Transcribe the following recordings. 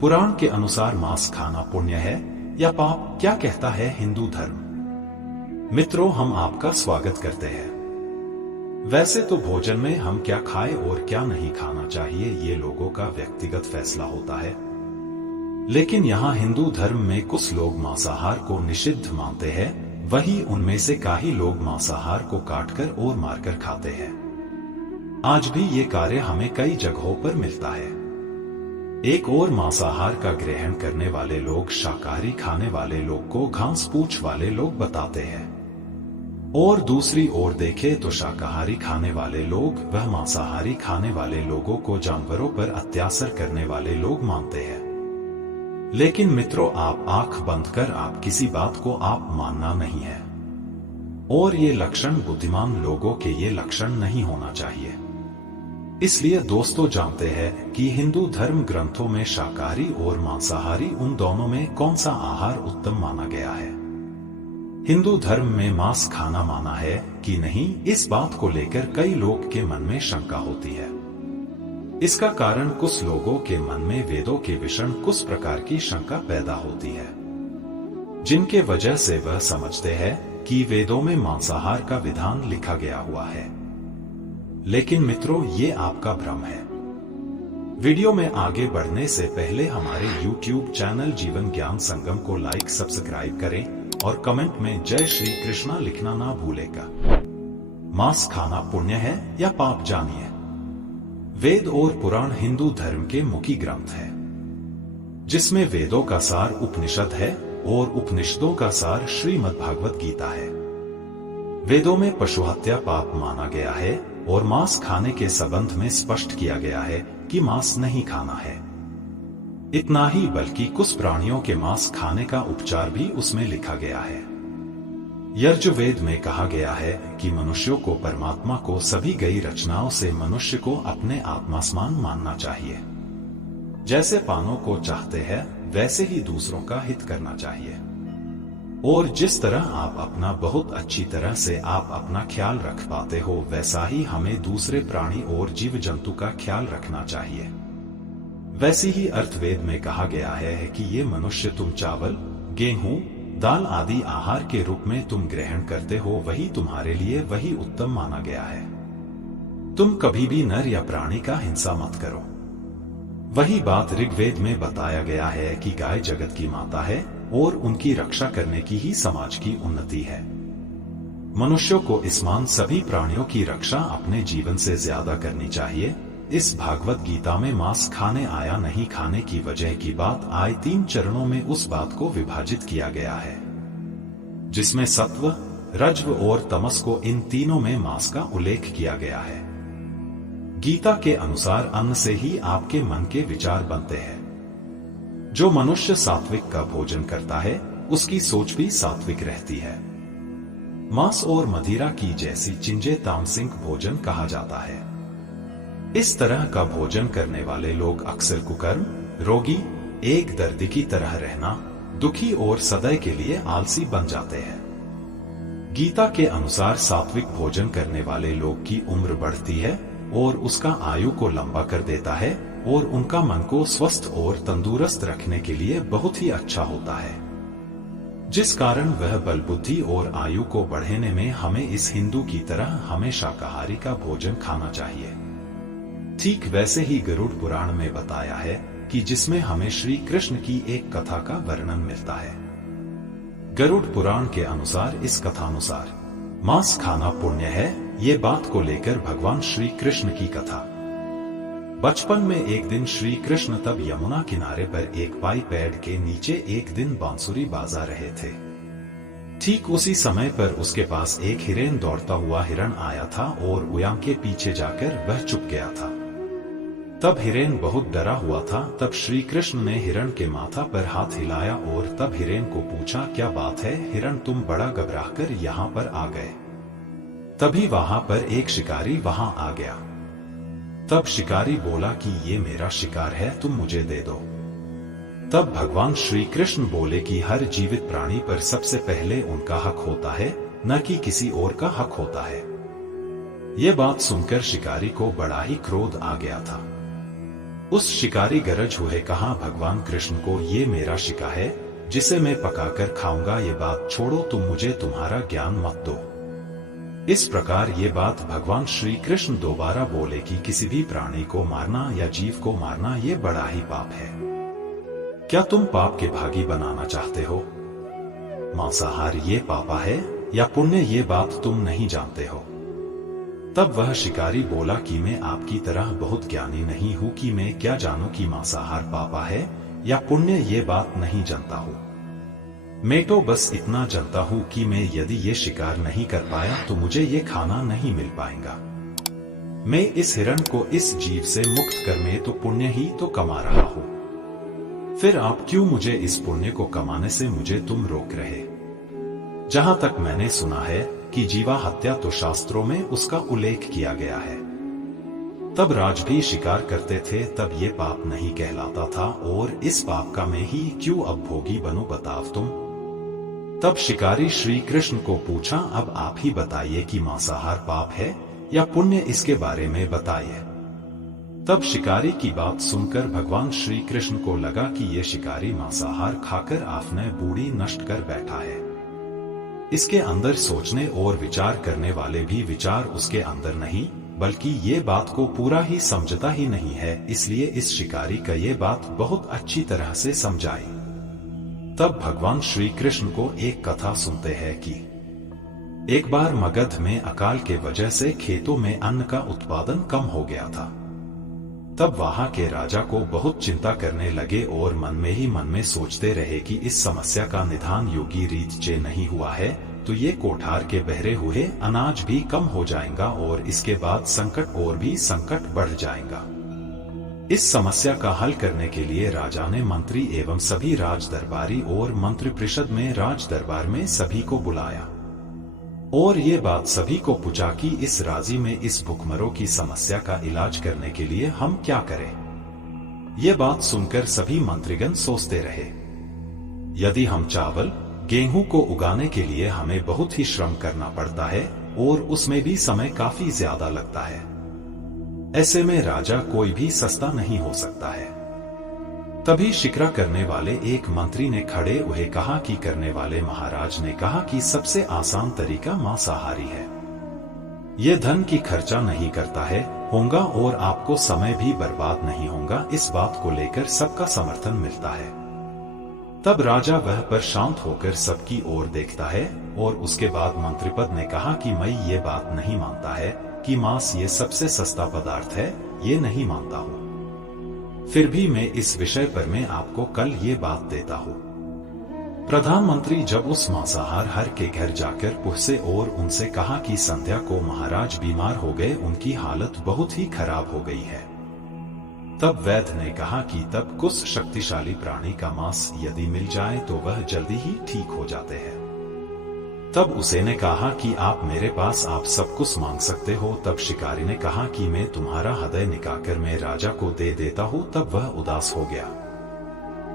पुराण के अनुसार मांस खाना पुण्य है या पाप, क्या कहता है हिंदू धर्म? मित्रों, हम आपका स्वागत करते हैं। वैसे तो भोजन में हम क्या खाएं और क्या नहीं खाना चाहिए ये लोगों का व्यक्तिगत फैसला होता है, लेकिन यहाँ हिंदू धर्म में कुछ लोग मांसाहार को निषिद्ध मानते हैं, वही उनमें से काफी लोग मांसाहार को काटकर और मारकर खाते हैं। आज भी ये कार्य हमें कई जगहों पर मिलता है। एक और मांसाहार का ग्रहण करने वाले लोग शाकाहारी खाने वाले लोग को घास पूछ वाले लोग बताते हैं, और दूसरी ओर देखें तो शाकाहारी खाने वाले लोग वह मांसाहारी खाने वाले लोगों को जानवरों पर अत्याचार करने वाले लोग मानते हैं। लेकिन मित्रों, आप आंख बंद कर आप किसी बात को आप मानना नहीं है, और ये लक्षण बुद्धिमान लोगों के ये लक्षण नहीं होना चाहिए। इसलिए दोस्तों, जानते हैं कि हिंदू धर्म ग्रंथों में शाकाहारी और मांसाहारी उन दोनों में कौन सा आहार उत्तम माना गया है। हिंदू धर्म में मांस खाना माना है कि नहीं, इस बात को लेकर कई लोग के मन में शंका होती है। इसका कारण कुछ लोगों के मन में वेदों के विषय कुछ प्रकार की शंका पैदा होती है, जिनके वजह से वह समझते हैं कि वेदों में मांसाहार का विधान लिखा गया हुआ है। लेकिन मित्रों, ये आपका भ्रम है। वीडियो में आगे बढ़ने से पहले हमारे YouTube चैनल जीवन ज्ञान संगम को लाइक सब्सक्राइब करें और कमेंट में जय श्री कृष्णा लिखना ना भूलेगा। मांस खाना पुण्य है या पाप, जानिए। वेद और पुराण हिंदू धर्म के मुख्य ग्रंथ है, जिसमें वेदों का सार उपनिषद है और उपनिषदों का सार श्रीमद् भागवत गीता है। वेदों में पशु हत्या पाप माना गया है और मांस खाने के संबंध में स्पष्ट किया गया है कि मांस नहीं खाना है। इतना ही बल्कि कुछ प्राणियों के मांस खाने का उपचार भी उसमें लिखा गया है। यजुर्वेद में कहा गया है कि मनुष्यों को परमात्मा को सभी गई रचनाओं से मनुष्य को अपने आत्मा समान मानना चाहिए। जैसे पानों को चाहते हैं वैसे ही दूसरों का हित करना चाहिए, और जिस तरह आप अपना बहुत अच्छी तरह से आप अपना ख्याल रख पाते हो, वैसा ही हमें दूसरे प्राणी और जीव जंतु का ख्याल रखना चाहिए। वैसे ही अर्थवेद में कहा गया है कि ये मनुष्य तुम चावल, गेहूं, दाल आदि आहार के रूप में तुम ग्रहण करते हो, वही तुम्हारे लिए वही उत्तम माना गया है। तुम कभी भी नर या प्राणी का हिंसा मत करो। वही बात ऋग्वेद में बताया गया है कि गाय जगत की माता है और उनकी रक्षा करने की ही समाज की उन्नति है। मनुष्यों को इसमान सभी प्राणियों की रक्षा अपने जीवन से ज्यादा करनी चाहिए। इस भागवत गीता में मांस खाने आया नहीं खाने की वजह की बात आए 3 चरणों में उस बात को विभाजित किया गया है, जिसमें सत्व, रजव और तमस को इन तीनों में मांस का उल्लेख किया गया है। गीता के अनुसार अन्न से ही आपके मन के विचार बनते हैं। जो मनुष्य सात्विक का भोजन करता है उसकी सोच भी सात्विक रहती है। मांस और मदिरा की जैसी चीजें तामसिक भोजन कहा जाता है। इस तरह का भोजन करने वाले लोग अक्सर कुकर्म, रोगी, एक दर्दी की तरह रहना, दुखी और सदैव के लिए आलसी बन जाते हैं। गीता के अनुसार सात्विक भोजन करने वाले लोग की उम्र बढ़ती है और उसका आयु को लंबा कर देता है, और उनका मन को स्वस्थ और तंदुरुस्त रखने के लिए बहुत ही अच्छा होता है, जिस कारण वह बल बुद्धि और आयु को बढ़ाने में हमें इस हिंदू की तरह हमें शाकाहारी का भोजन खाना चाहिए। ठीक वैसे ही गरुड़ पुराण में बताया है कि जिसमें हमें श्री कृष्ण की एक कथा का वर्णन मिलता है। गरुड़ पुराण के अनुसार इस कथानुसार मांस खाना पुण्य है, ये बात को लेकर भगवान श्री कृष्ण की कथा। बचपन में एक दिन श्री कृष्ण तब यमुना किनारे पर एक पाई पेड़ के नीचे एक दिन बांसुरी बाजा रहे थे। ठीक उसी समय पर उसके पास एक हिरन दौड़ता हुआ हिरण आया था और उयांग के पीछे जाकर वह चुप गया था। तब हिरन बहुत डरा हुआ था। तब श्री कृष्ण ने हिरण के माथा पर हाथ हिलाया और तब हिरन को पूछा, क्या बात है हिरण, तुम बड़ा घबराकर यहाँ पर आ गए। तभी वहां पर एक शिकारी वहां आ गया। तब शिकारी बोला कि ये मेरा शिकार है, तुम मुझे दे दो। तब भगवान श्री कृष्ण बोले कि हर जीवित प्राणी पर सबसे पहले उनका हक होता है, न कि किसी और का हक होता है। ये बात सुनकर शिकारी को बड़ा ही क्रोध आ गया था। उस शिकारी गरज हुए कहा, भगवान कृष्ण को ये मेरा शिकार है जिसे मैं पकाकर खाऊंगा। ये बात छोड़ो, तुम मुझे तुम्हारा ज्ञान मत दो। इस प्रकार ये बात भगवान श्री कृष्ण दोबारा बोले कि किसी भी प्राणी को मारना या जीव को मारना ये बड़ा ही पाप है। क्या तुम पाप के भागी बनाना चाहते हो? मांसाहार ये पापा है या पुण्य, ये बात तुम नहीं जानते हो। तब वह शिकारी बोला कि मैं आपकी तरह बहुत ज्ञानी नहीं हूं कि मैं क्या जानूं कि मांसाहार पापा है या पुण्य, ये बात नहीं जानता हूं। मैं तो बस इतना जानता हूं कि मैं यदि ये शिकार नहीं कर पाया तो मुझे ये खाना नहीं मिल पाएगा। मैं इस हिरण को इस जीव से मुक्त कर मैं तो पुण्य ही तो कमा रहा हूं। फिर आप क्यों मुझे इस पुण्य को कमाने से मुझे तुम रोक रहे? जहां तक मैंने सुना है कि जीवा हत्या तो शास्त्रों में उसका उल्लेख किया गया है। तब राज भी शिकार करते थे, तब ये पाप नहीं कहलाता था, और इस पाप का मैं ही क्यों अब भोगी बनूं, बताओ तुम। तब शिकारी श्री कृष्ण को पूछा, अब आप ही बताइए कि मांसाहार पाप है या पुण्य, इसके बारे में बताइए। तब शिकारी की बात सुनकर भगवान श्री कृष्ण को लगा कि ये शिकारी मांसाहार खाकर आपने बूढ़ी नष्ट कर बैठा है। इसके अंदर सोचने और विचार करने वाले भी विचार उसके अंदर नहीं, बल्कि ये बात को पूरा ही समझता ही नहीं है। इसलिए इस शिकारी का ये बात बहुत अच्छी तरह से समझाई। तब भगवान श्री कृष्ण को एक कथा सुनते हैं कि एक बार मगध में अकाल के वजह से खेतों में अन्न का उत्पादन कम हो गया था। तब वहां के राजा को बहुत चिंता करने लगे और मन में ही मन में सोचते रहे कि इस समस्या का निदान योगी रीत से नहीं हुआ है तो ये कोठार के बहरे हुए अनाज भी कम हो जाएगा और इसके बाद संकट और भी संकट बढ़ जाएगा। इस समस्या का हल करने के लिए राजा ने मंत्री एवं सभी राज दरबारी और मंत्री परिषद में राज दरबार में सभी को बुलाया और ये बात सभी को पूछा कि इस राजी में इस भूखमरों की समस्या का इलाज करने के लिए हम क्या करें। ये बात सुनकर सभी मंत्रीगण सोचते रहे, यदि हम चावल गेहूं को उगाने के लिए हमें बहुत ही श्रम करना पड़ता है और उसमें भी समय काफी ज्यादा लगता है। ऐसे में राजा कोई भी सस्ता नहीं हो सकता है। तभी शिकरा करने वाले एक मंत्री ने खड़े हुए कहा कि करने वाले महाराज ने कहा कि सबसे आसान तरीका मांसाहारी है। ये धन की खर्चा नहीं करता है होगा और आपको समय भी बर्बाद नहीं होगा। इस बात को लेकर सबका समर्थन मिलता है। तब राजा वह पर शांत होकर सबकी ओर देखता है और उसके बाद मंत्रिपद ने कहा कि मैं ये बात नहीं मानता है कि मांस ये सबसे सस्ता पदार्थ है, ये नहीं मानता हूँ। फिर भी मैं इस विषय पर मैं आपको कल ये बात देता हूँ। प्रधानमंत्री जब उस मांसाहार हर के घर जाकर पूछे और उनसे कहा कि संध्या को महाराज बीमार हो गए, उनकी हालत बहुत ही खराब हो गई है। तब वैद्य ने कहा कि तब कुछ शक्तिशाली प्राणी का मांस यदि मिल जाए तो वह जल्दी ही ठीक हो जाते हैं। तब उसे ने कहा कि आप मेरे पास आप सब कुछ मांग सकते हो। तब शिकारी ने कहा कि मैं तुम्हारा हृदय निकालकर मैं राजा को दे देता हूँ। तब वह उदास हो गया।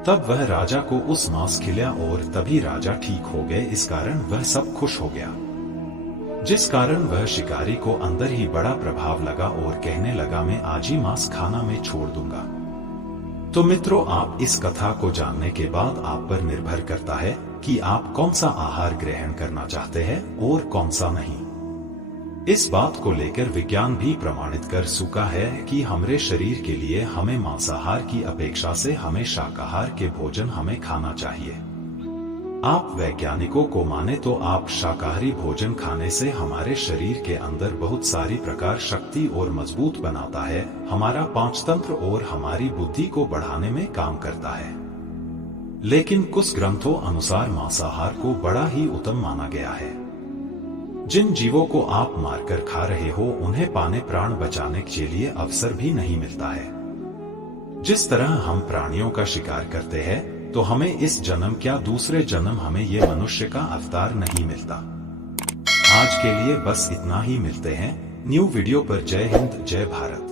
तब वह राजा को उस मांस खिलाया और तभी राजा ठीक हो गए। इस कारण वह सब खुश हो गया, जिस कारण वह शिकारी को अंदर ही बड़ा प्रभाव लगा और कहने लगा मैं आज ही मांस खाना मैं छोड़ दूंगा। तो मित्रों, आप इस कथा को जानने के बाद आप पर निर्भर करता है कि आप कौन सा आहार ग्रहण करना चाहते हैं और कौन सा नहीं। इस बात को लेकर विज्ञान भी प्रमाणित कर चुका है कि हमारे शरीर के लिए हमें मांसाहार की अपेक्षा से हमें शाकाहार के भोजन हमें खाना चाहिए। आप वैज्ञानिकों को माने तो आप शाकाहारी भोजन खाने से हमारे शरीर के अंदर बहुत सारी प्रकार शक्ति और मजबूत बनाता है, हमारा पाचनतंत्र और हमारी बुद्धि को बढ़ाने में काम करता है। लेकिन कुछ ग्रंथों अनुसार मांसाहार को बड़ा ही उत्तम माना गया है। जिन जीवों को आप मारकर खा रहे हो उन्हें पाने प्राण बचाने के लिए अवसर भी नहीं मिलता है। जिस तरह हम प्राणियों का शिकार करते हैं तो हमें इस जन्म क्या दूसरे जन्म हमें ये मनुष्य का अवतार नहीं मिलता। आज के लिए बस इतना ही, मिलते हैं न्यू वीडियो पर। जय हिंद, जय भारत।